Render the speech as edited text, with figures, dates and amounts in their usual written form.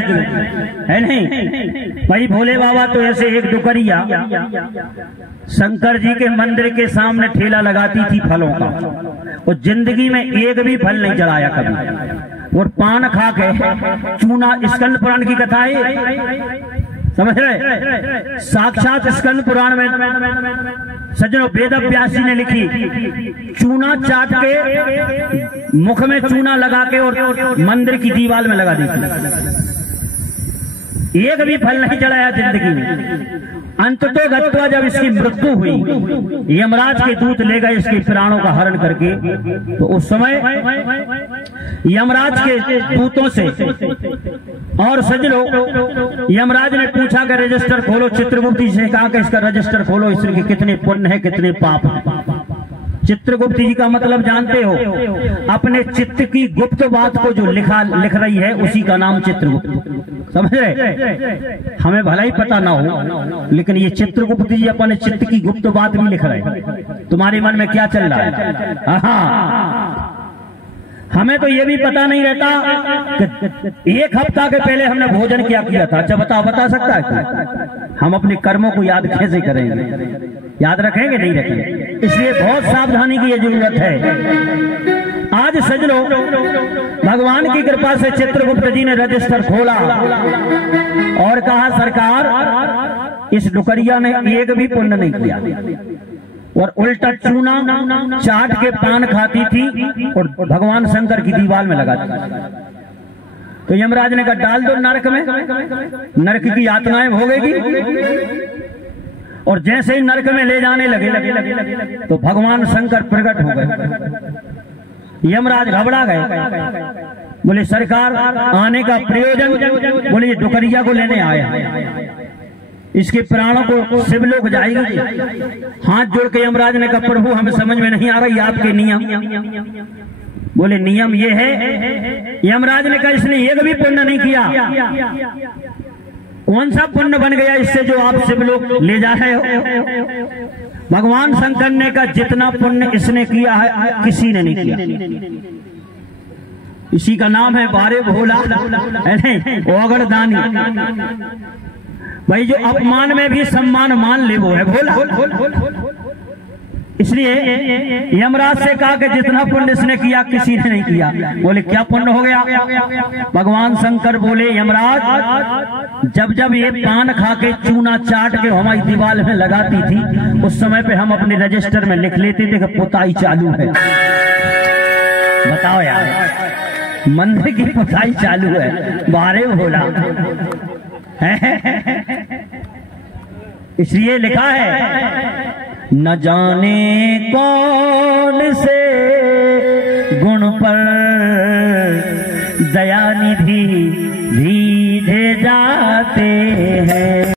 सज्जनों, है नहीं भाई। भोले बाबा तो ऐसे एक डुकरिया शंकर जी के मंदिर के सामने ठेला लगाती थी फलों का, और जिंदगी में एक भी फल नहीं चढ़ाया कभी, और पान खा के चूना। स्कंद पुराण की कथा है, समझ रहे? साक्षात स्कंद पुराण में सज्जनों वेद व्यास जी ने लिखी, चूना चाट के मुख में चूना लगा के और मंदिर की दीवार में लगा दी थी, एक भी फल नहीं चढ़ाया जिंदगी में। अंततो गत्वा जब इसकी मृत्यु हुई, यमराज के दूत ले गए इसके प्राणों का हरण करके, तो उस समय यमराज के दूतों से और सज्जनों यमराज ने पूछा कि रजिस्टर खोलो। चित्रगुप्त जी से कहा कि इसका रजिस्टर खोलो, इसके कितने पुण्य है कितने पाप है। चित्रगुप्त जी का मतलब जानते हो, अपने चित्त की गुप्त बात को जो लिख रही है उसी का नाम चित्रगुप्त, समझ रहे? हमें भला ही पता ना हो, लेकिन ये चित्रगुप्त जी अपने चित्त की गुप्त बात भी लिख रहे हैं। तुम्हारे मन में क्या चल रहा है? हाँ, हमें तो ये भी पता नहीं रहता कि एक हफ्ता के पहले हमने भोजन क्या किया था। अच्छा बता सकता है? हम अपने कर्मों को याद कैसे करेंगे? याद रखेंगे? नहीं रखेंगे। इसलिए बहुत सावधानी की जरूरत है। आज सज्जनों भगवान की कृपा से चित्रगुप्त जी ने रजिस्टर खोला और कहा, सरकार इस डुकरिया ने एक भी पुण्य नहीं किया, और उल्टा चूना चाट के पान खाती थी और भगवान शंकर की दीवार में लगाती थी। तो यमराज ने कहा, डाल दो नरक में, नरक की यातनाएं भोगेगी। और जैसे ही नरक में ले जाने लगे तो भगवान शंकर प्रकट हो गए। यमराज घबरा गए, बोले सरकार आने का प्रयोजन, बोले ये डुकरिया को लेने आए, इसके प्राणों को शिवलोक जाएगी। हाथ जोड़ के यमराज ने कहा, प्रभु हमें समझ में नहीं आ रही आपके नियम। बोले नियम ये है। यमराज ने कहा, इसने एक भी पुण्य नहीं किया। कौन सा पुण्य बन गया इससे जो आप शिवलोक ले जा रहे हो? भगवान शंकर ने कहा, जितना पुण्य इसने किया है किसी ने नहीं किया। इसी का नाम है बारे भोला, ओगड़ दानी। भाई जो अपमान में भी सम्मान मान ले वो है भोला। इसलिए यमराज से कहा कि जितना पुण्य इसने किया किसी ने नहीं किया। बोले क्या पुण्य हो गया? भगवान शंकर बोले, यमराज जब जब ये पान खा के चूना चाट के हमारी दीवार में लगाती थी, उस समय पे हम अपने रजिस्टर में लिख लेते थे कि पुताई चालू है। बताओ यार, मंदिर की पुताई चालू है, बारे भोला। इसलिए लिखा है, न जाने कौन से गुण पर दयानिधि भीजे जाते हैं।